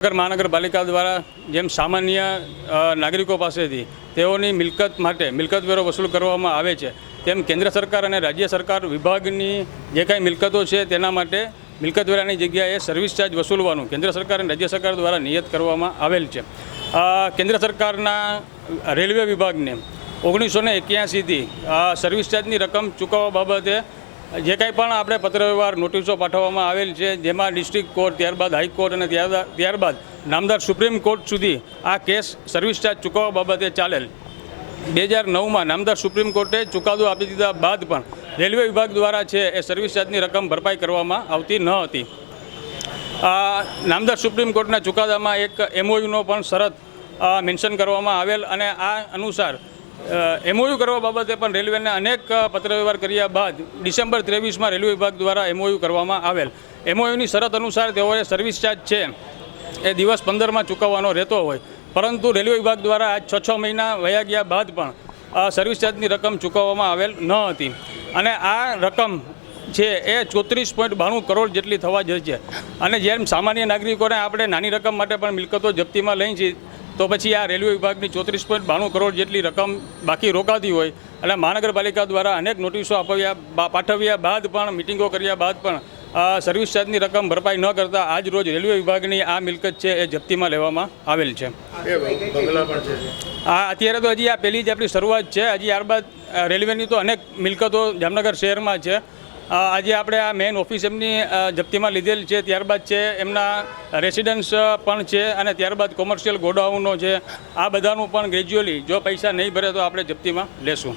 મહાનગરપાલિકા દ્વારા જેમ સામાન્ય નાગરિકો પાસેથી તેઓની મિલકત માટે મિલકત વેરો વસૂલ કરવામાં આવે છે, તેમ કેન્દ્ર સરકાર અને રાજ્ય સરકાર વિભાગની જે કાંઈ મિલકતો છે તેના માટે મિલકત વેરાની જગ્યાએ સર્વિસ ચાર્જ વસૂલવાનું કેન્દ્ર સરકાર અને રાજ્ય સરકાર દ્વારા નિયત કરવામાં આવેલ છે. કેન્દ્ર સરકારના રેલવે વિભાગને 1981થી સર્વિસ ચાર્જની રકમ ચૂકવવા બાબતે જે કાંઈ પણ આપણે પત્રવ્યવહાર નોટિસો પાઠવવામાં આવેલ છે, જેમાં ડિસ્ટ્રિક્ટ કોર્ટ, ત્યારબાદ હાઈકોર્ટ અને ત્યારબાદ નામદાર સુપ્રીમ કોર્ટ સુધી આ કેસ સર્વિસ ચાર્જ ચૂકવવા બાબતે ચાલેલ. 2009માં નામદાર સુપ્રીમ કોર્ટે ચુકાદો આપી દીધા બાદ પણ રેલવે વિભાગ દ્વારા છે એ સર્વિસ ચાર્જની રકમ ભરપાઈ કરવામાં આવતી ન હતી. નામદાર સુપ્રીમ કોર્ટના ચુકાદામાં એક MOUનો પણ શરત મેન્શન કરવામાં આવેલ અને આ અનુસાર MOU કરવા બાબતે પણ રેલવેને અનેક પત્રવ્યવહાર કર્યા બાદ ડિસેમ્બર 23માં રેલવે વિભાગ દ્વારા MOU કરવામાં આવેલ. MOUની શરત અનુસાર તેઓએ સર્વિસ ચાર્જ છે એ દિવસ 15માં ચૂકવવાનો રહેતો હોય, પરંતુ રેલવે વિભાગ દ્વારા આજ 6 મહિના વયા ગયા બાદ પણ સર્વિસ ચાર્જની રકમ ચૂકવવામાં આવેલ ન હતી અને આ રકમ છે એ 34.92 કરોડ જેટલી થવા જાય છે. અને જેમ સામાન્ય નાગરિકોને આપણે નાની રકમ માટે પણ મિલકતો જપ્તીમાં લઈ છીએ, તો પછી આ રેલવે વિભાગની 34.92 કરોડ જેટલી રકમ બાકી રોકાતી હોય અને મહાનગરપાલિકા દ્વારા અનેક નોટિસો પાઠવ્યા બાદ પણ મિટિંગો કર્યા બાદ પણ સર્વિસ ચાર્જની રકમ ભરપાઈ ન કરતા આજ રોજ રેલવે વિભાગની આ મિલકત છે એ જપ્તીમાં લેવામાં આવેલ છે. અત્યારે તો હજી આ પહેલી જ આપણી શરૂઆત છે. હજી ત્યારબાદ રેલવેની તો અનેક મિલકતો જામનગર શહેરમાં છે. આજે આપણે આ મેઇન ઓફિસ એમની જપ્તીમાં લીધેલ છે, ત્યારબાદ છે એમના રેસિડન્સ પણ છે અને ત્યારબાદ કોમર્શિયલ ગોડાઉનો છે. આ બધાનું પણ ગ્રેજ્યુઅલી જો પૈસા નહીં ભરે તો આપણે જપ્તીમાં લેશું.